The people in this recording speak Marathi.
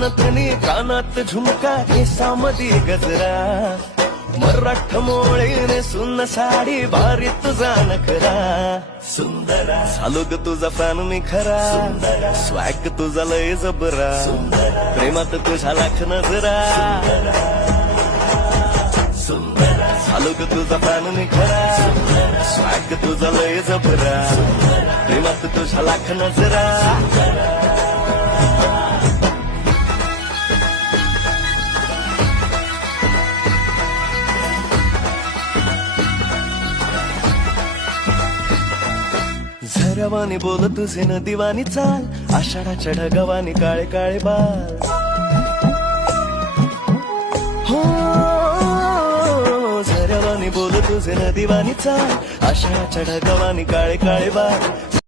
नथनी कानात झुमका केसामध्ये गजरा मराठ मोळीने सुन्न साडी भारी तुझा नखरा सुंदरा झालो ग तुझा फॅन मी खरा स्वॅग तुझा लय जबरा प्रेमात तुझा लाख नजरा झालो ग तुझा फॅन मी खरा स्वॅग तुझा लय जबरा प्रेमात तुझा लाख नजरा झरवानी बोल तुझे न दिवानी चाल आषाढाच्या ढगावानी काळे काळे बाल हो झरवानी बोल तुझे न दिवानी चाल आषाढाच्या ढगावानी काळे काळे बाल